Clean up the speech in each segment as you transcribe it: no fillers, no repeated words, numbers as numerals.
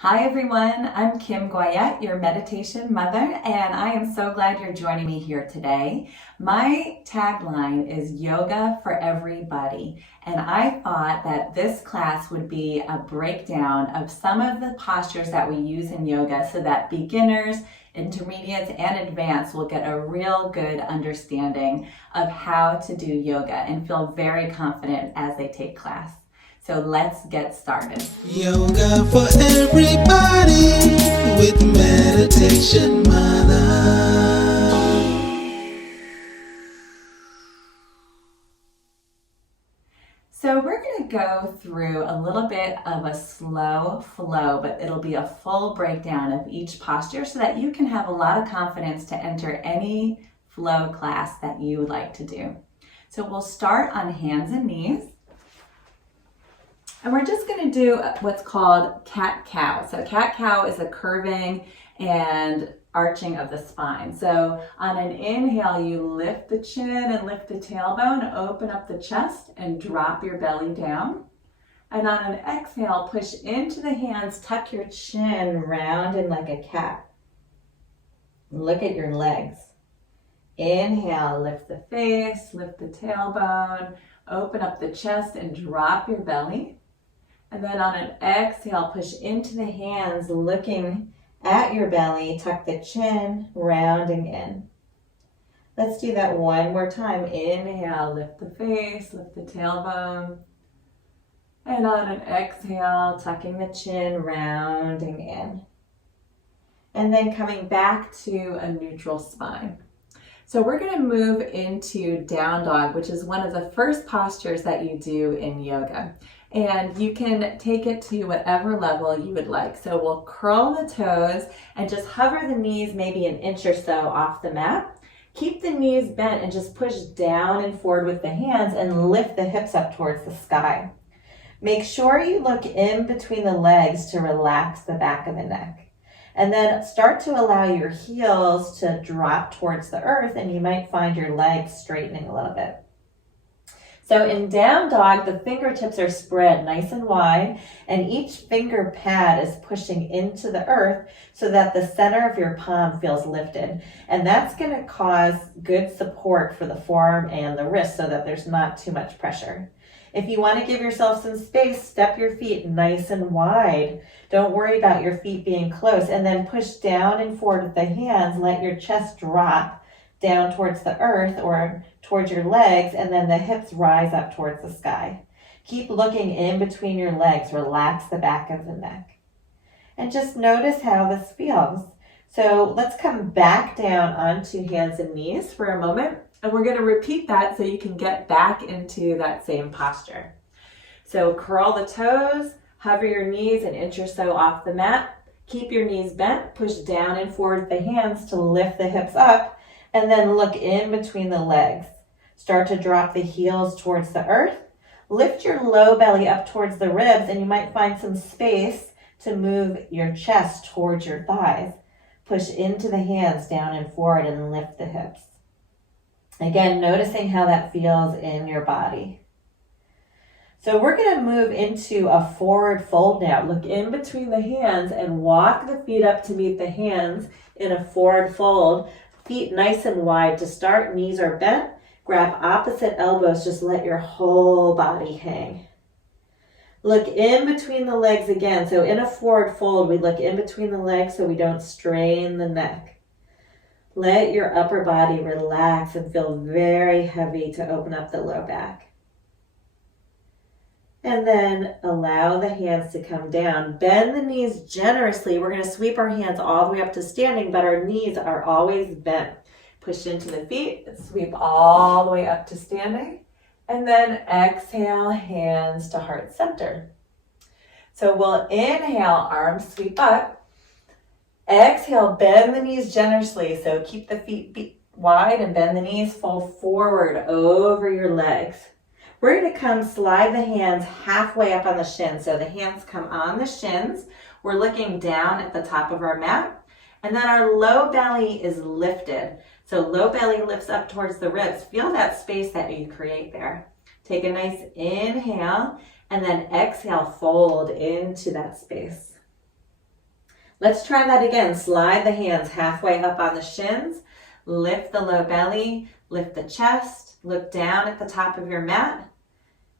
Hi everyone, I'm Kim Goyette, your meditation mother, and I am so glad you're joining me here today. My tagline is yoga for everybody, and I thought that this class would be a breakdown of some of the postures that we use in yoga so that beginners, intermediates, and advanced will get a real good understanding of how to do yoga and feel very confident as they take class. So let's get started. Yoga for everybody with Meditation Mutha. So we're going to go through a little bit of a slow flow, but it'll be a full breakdown of each posture so that you can have a lot of confidence to enter any flow class that you would like to do. So we'll start on hands and knees. And we're just going to do what's called cat-cow. So cat-cow is a curving and arching of the spine. So on an inhale, you lift the chin and lift the tailbone, open up the chest and drop your belly down. And on an exhale, push into the hands, tuck your chin round in like a cat. Look at your legs. Inhale, lift the face, lift the tailbone, open up the chest and drop your belly. And then on an exhale, push into the hands, looking at your belly, tuck the chin, rounding in. Let's do that one more time. Inhale, lift the face, lift the tailbone. And on an exhale, tucking the chin, rounding in. And then coming back to a neutral spine. So we're going to move into down dog, which is one of the first postures that you do in yoga. And you can take it to whatever level you would like. So we'll curl the toes and just hover the knees maybe an inch or so off the mat. Keep the knees bent and just push down and forward with the hands and lift the hips up towards the sky. Make sure you look in between the legs to relax the back of the neck. And then start to allow your heels to drop towards the earth, and you might find your legs straightening a little bit. So in down dog, the fingertips are spread nice and wide, and each finger pad is pushing into the earth so that the center of your palm feels lifted. And that's going to cause good support for the forearm and the wrist so that there's not too much pressure. If you want to give yourself some space, step your feet nice and wide. Don't worry about your feet being close, and then push down and forward with the hands. Let your chest drop down towards the earth or towards your legs, and then the hips rise up towards the sky. Keep looking in between your legs. Relax the back of the neck. And just notice how this feels. So let's come back down onto hands and knees for a moment. And we're going to repeat that so you can get back into that same posture. So curl the toes, hover your knees an inch or so off the mat. Keep your knees bent, push down and forward with the hands to lift the hips up, and then look in between the legs. Start to drop the heels towards the earth. Lift your low belly up towards the ribs, and you might find some space to move your chest towards your thighs. Push into the hands down and forward and lift the hips. Again, noticing how that feels in your body. So we're going to move into a forward fold now. Look in between the hands and walk the feet up to meet the hands in a forward fold. Feet nice and wide to start. Knees are bent. Grab opposite elbows. Just let your whole body hang. Look in between the legs again. So in a forward fold, we look in between the legs so we don't strain the neck. Let your upper body relax and feel very heavy to open up the low back. And then allow the hands to come down. Bend the knees generously. We're going to sweep our hands all the way up to standing, but our knees are always bent. Push into the feet, sweep all the way up to standing, and then exhale, hands to heart center. So we'll inhale, arms sweep up. Exhale, bend the knees generously. So keep the feet wide and bend the knees, fold forward over your legs. We're going to slide the hands halfway up on the shins. So the hands come on the shins. We're looking down at the top of our mat. And then our low belly is lifted. So low belly lifts up towards the ribs. Feel that space that you create there. Take a nice inhale and then exhale, fold into that space. Let's try that again. Slide the hands halfway up on the shins, lift the low belly, lift the chest, look down at the top of your mat,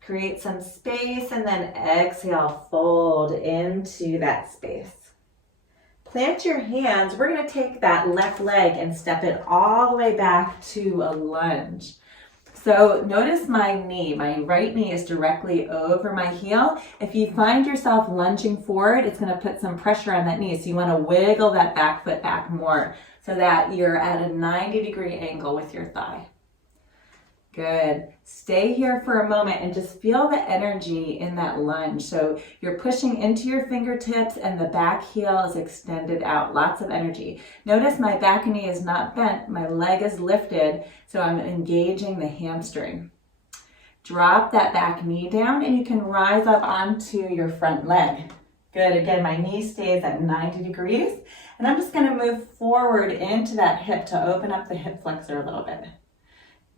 create some space, and then exhale, fold into that space. Plant your hands. We're going to take that left leg and step it all the way back to a lunge. So notice my knee. My right knee is directly over my heel. If you find yourself lunging forward, it's going to put some pressure on that knee. So you want to wiggle that back foot back more so that you're at a 90-degree angle with your thigh. Good. Stay here for a moment and just feel the energy in that lunge. So you're pushing into your fingertips and the back heel is extended out. Lots of energy. Notice my back knee is not bent. My leg is lifted, so I'm engaging the hamstring. Drop that back knee down and you can rise up onto your front leg. Good. Again, my knee stays at 90 degrees. And I'm just going to move forward into that hip to open up the hip flexor a little bit.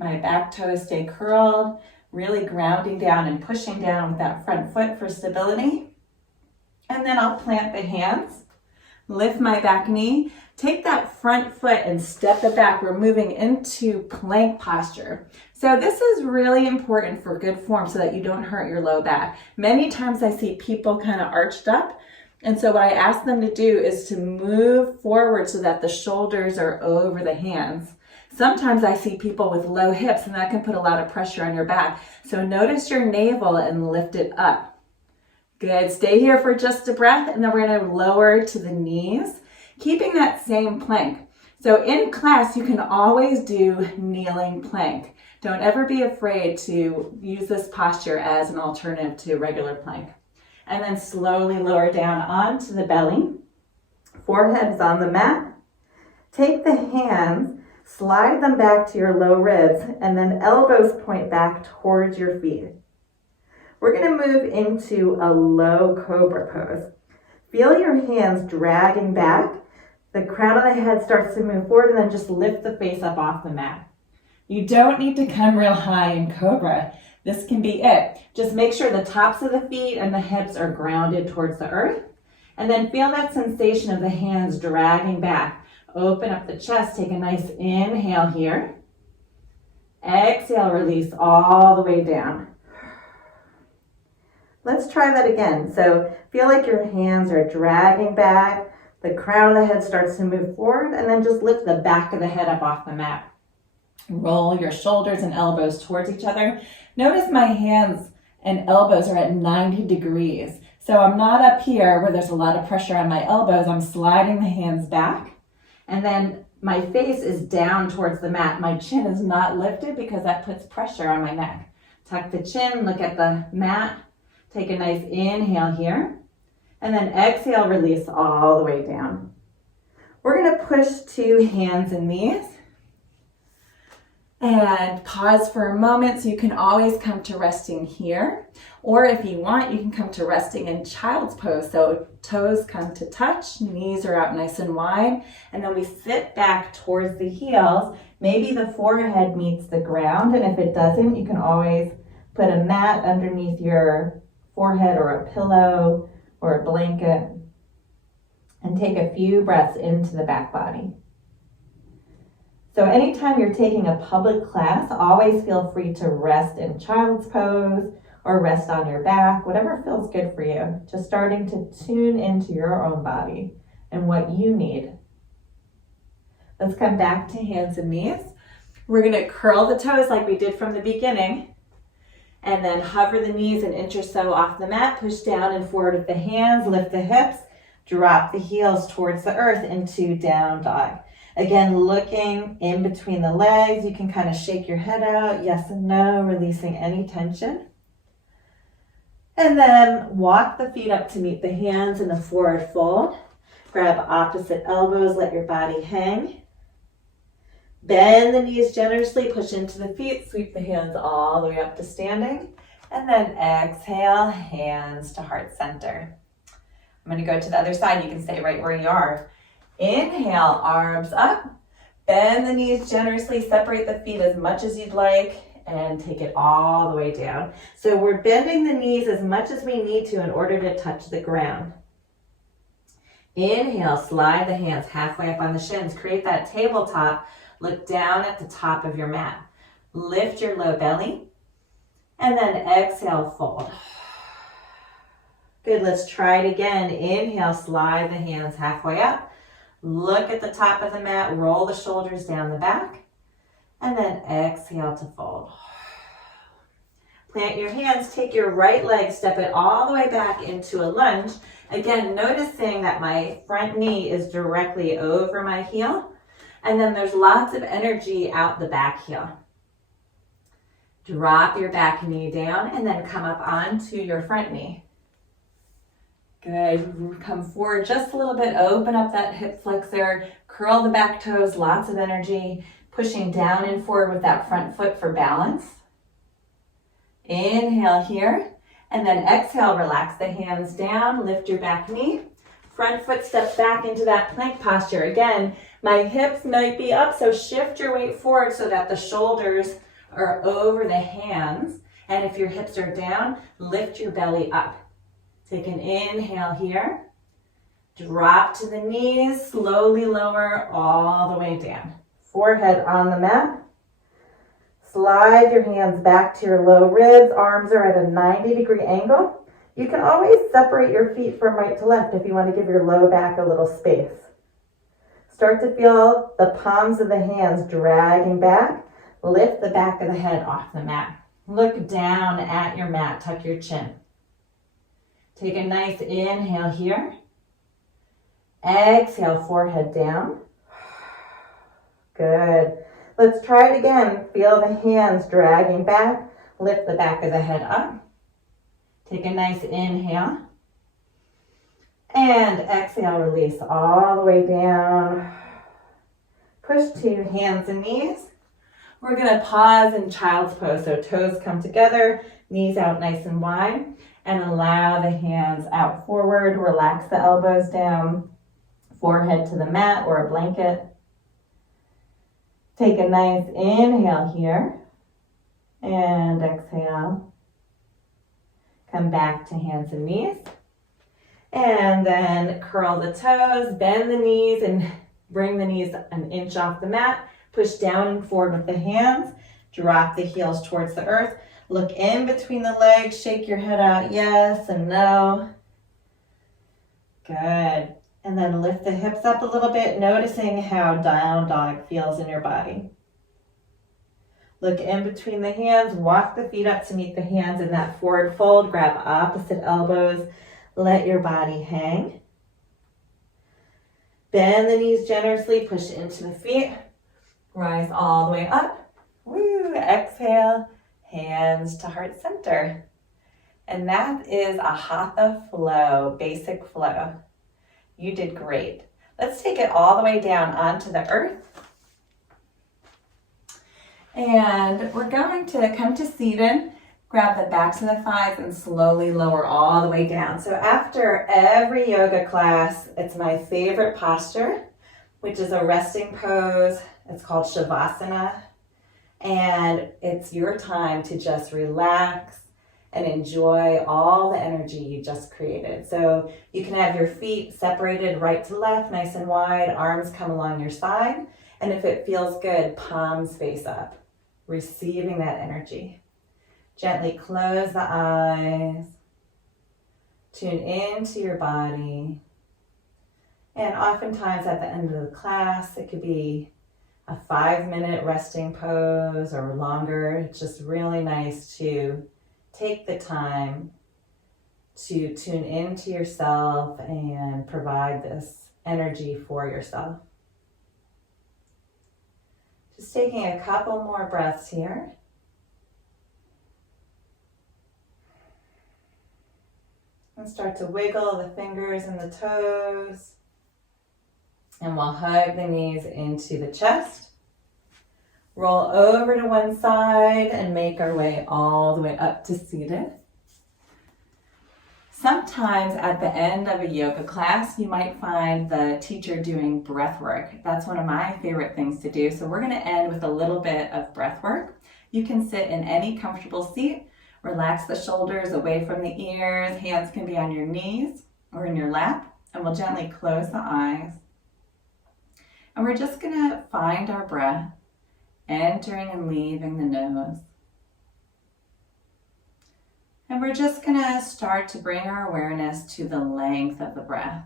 My back toes stay curled, really grounding down and pushing down with that front foot for stability. And then I'll plant the hands, lift my back knee, take that front foot and step it back. We're moving into plank posture. So this is really important for good form so that you don't hurt your low back. Many times I see people kind of arched up. And so what I ask them to do is to move forward so that the shoulders are over the hands. Sometimes I see people with low hips and that can put a lot of pressure on your back. So notice your navel and lift it up. Good. Stay here for just a breath and then we're going to lower to the knees, keeping that same plank. So in class, you can always do kneeling plank. Don't ever be afraid to use this posture as an alternative to regular plank. And then slowly lower down onto the belly. Forehead is on the mat. Take the hands, slide them back to your low ribs, and then elbows point back towards your feet. We're going to move into a low cobra pose. Feel your hands dragging back. The crown of the head starts to move forward, and then just lift the face up off the mat. You don't need to come real high in cobra. This can be it. Just make sure the tops of the feet and the hips are grounded towards the earth. And then feel that sensation of the hands dragging back. Open up the chest, take a nice inhale here. Exhale, release all the way down. Let's try that again. So feel like your hands are dragging back, the crown of the head starts to move forward, and then just lift the back of the head up off the mat. Roll your shoulders and elbows towards each other. Notice my hands and elbows are at 90 degrees. So I'm not up here where there's a lot of pressure on my elbows. I'm sliding the hands back. And then my face is down towards the mat. My chin is not lifted because that puts pressure on my neck. Tuck the chin, look at the mat. Take a nice inhale here. And then exhale, release all the way down. We're going to push to hands and knees. And pause for a moment, so you can always come to resting here. Or if you want, you can come to resting in child's pose. So toes come to touch, knees are out nice and wide. And then we sit back towards the heels. Maybe the forehead meets the ground. And if it doesn't, you can always put a mat underneath your forehead or a pillow or a blanket. And take a few breaths into the back body. So anytime you're taking a public class, always feel free to rest in child's pose or rest on your back, whatever feels good for you. Just starting to tune into your own body and what you need. Let's come back to hands and knees. We're going to curl the toes like we did from the beginning. And then hover the knees an inch or so off the mat. Push down and forward with the hands. Lift the hips. Drop the heels towards the earth into down dog. Again, looking in between the legs, you can kind of shake your head out, yes and no, releasing any tension. And then walk the feet up to meet the hands in the forward fold. Grab opposite elbows, let your body hang. Bend the knees generously, push into the feet, sweep the hands all the way up to standing. And then exhale, hands to heart center. I'm going to go to the other side. You can stay right where you are. Inhale, arms up, bend the knees generously, separate the feet as much as you'd like, and take it all the way down. So we're bending the knees as much as we need to in order to touch the ground. Inhale, slide the hands halfway up on the shins. Create that tabletop. Look down at the top of your mat. Lift your low belly. And then exhale, fold. Good, let's try it again. Inhale, slide the hands halfway up. Look at the top of the mat. Roll the shoulders down the back. And then exhale to fold. Plant your hands. Take your right leg. Step it all the way back into a lunge. Again, noticing that my front knee is directly over my heel, and then there's lots of energy out the back heel. Drop your back knee down and then come up onto your front knee. Good, come forward just a little bit, open up that hip flexor, curl the back toes, lots of energy, pushing down and forward with that front foot for balance. Inhale here. And then exhale, relax the hands down, lift your back knee. Front foot steps back into that plank posture. Again, my hips might be up, so shift your weight forward so that the shoulders are over the hands. And if your hips are down, lift your belly up. Take an inhale here. Drop to the knees, slowly lower all the way down. Forehead on the mat. Slide your hands back to your low ribs. Arms are at a 90-degree angle. You can always separate your feet from right to left if you want to give your low back a little space. Start to feel the palms of the hands dragging back. Lift the back of the head off the mat. Look down at your mat. Tuck your chin. Take a nice inhale here. Exhale, forehead down. Good. Let's try it again. Feel the hands dragging back. Lift the back of the head up. Take a nice inhale. And exhale, release all the way down. Push to hands and knees. We're going to pause in child's pose. So toes come together, knees out nice and wide. And allow the hands out forward. Relax the elbows down. Forehead to the mat or a blanket. Take a nice inhale here, and exhale. Come back to hands and knees. And then curl the toes, bend the knees, and bring the knees an inch off the mat. Push down and forward with the hands. Drop the heels towards the earth. Look in between the legs, shake your head out, yes and no. Good. And then lift the hips up a little bit, noticing how down dog feels in your body. Look in between the hands, walk the feet up to meet the hands in that forward fold. Grab opposite elbows, let your body hang. Bend the knees generously, push into the feet. Rise all the way up. Woo, exhale, hands to heart center. And that is a Hatha Flow, basic flow. You did great. Let's take it all the way down onto the earth. And we're going to come to seated, grab the backs of the thighs and slowly lower all the way down. So after every yoga class, it's my favorite posture, which is a resting pose. It's called Shavasana. And it's your time to just relax and enjoy all the energy you just created. So you can have your feet separated right to left, nice and wide, arms come along your side. And if it feels good, palms face up, receiving that energy. Gently close the eyes, tune into your body. And oftentimes at the end of the class, it could be a 5-minute resting pose or longer. It's just really nice to take the time to tune into yourself and provide this energy for yourself. Just taking a couple more breaths here. And start to wiggle the fingers and the toes. And we'll hug the knees into the chest. Roll over to one side and make our way all the way up to seated. Sometimes at the end of a yoga class, you might find the teacher doing breath work. That's one of my favorite things to do. So we're going to end with a little bit of breath work. You can sit in any comfortable seat. Relax the shoulders away from the ears. Hands can be on your knees or in your lap. And we'll gently close the eyes. And we're just going to find our breath, entering and leaving the nose. And we're just going to start to bring our awareness to the length of the breath.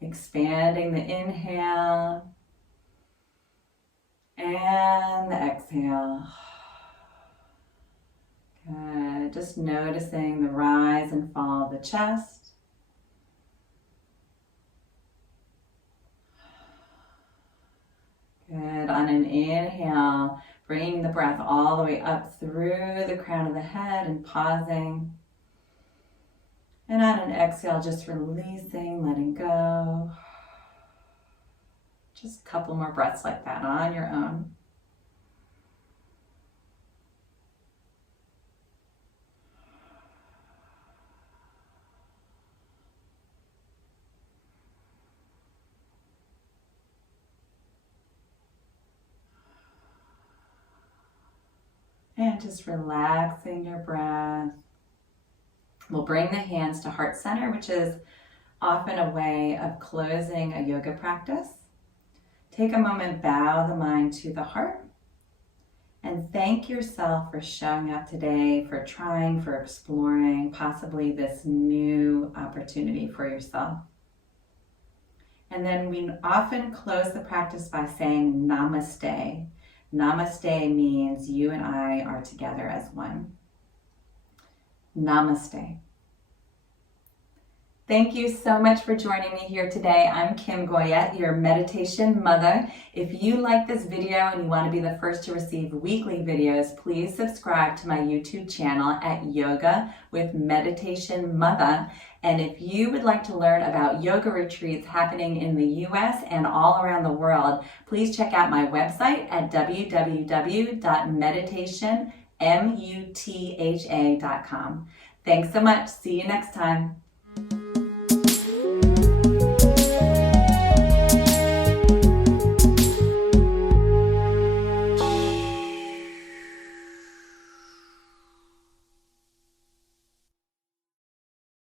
Expanding the inhale and the exhale. Good. Just noticing the rise and fall of the chest. Good. On an inhale, bringing the breath all the way up through the crown of the head and pausing. And on an exhale, just releasing, letting go. Just a couple more breaths like that on your own. And just relaxing your breath. We'll bring the hands to heart center, which is often a way of closing a yoga practice. Take a moment, bow the mind to the heart, and thank yourself for showing up today, for trying, for exploring possibly this new opportunity for yourself. And then we often close the practice by saying namaste. Namaste means you and I are together as one. Namaste. Thank you so much for joining me here today. I'm Kim Goyette, your meditation mother. If you like this video and you want to be the first to receive weekly videos, please subscribe to my YouTube channel at Yoga with Meditation Mutha. And if you would like to learn about yoga retreats happening in the US and all around the world, please check out my website at www.meditationmutha.com. Thanks so much. See you next time.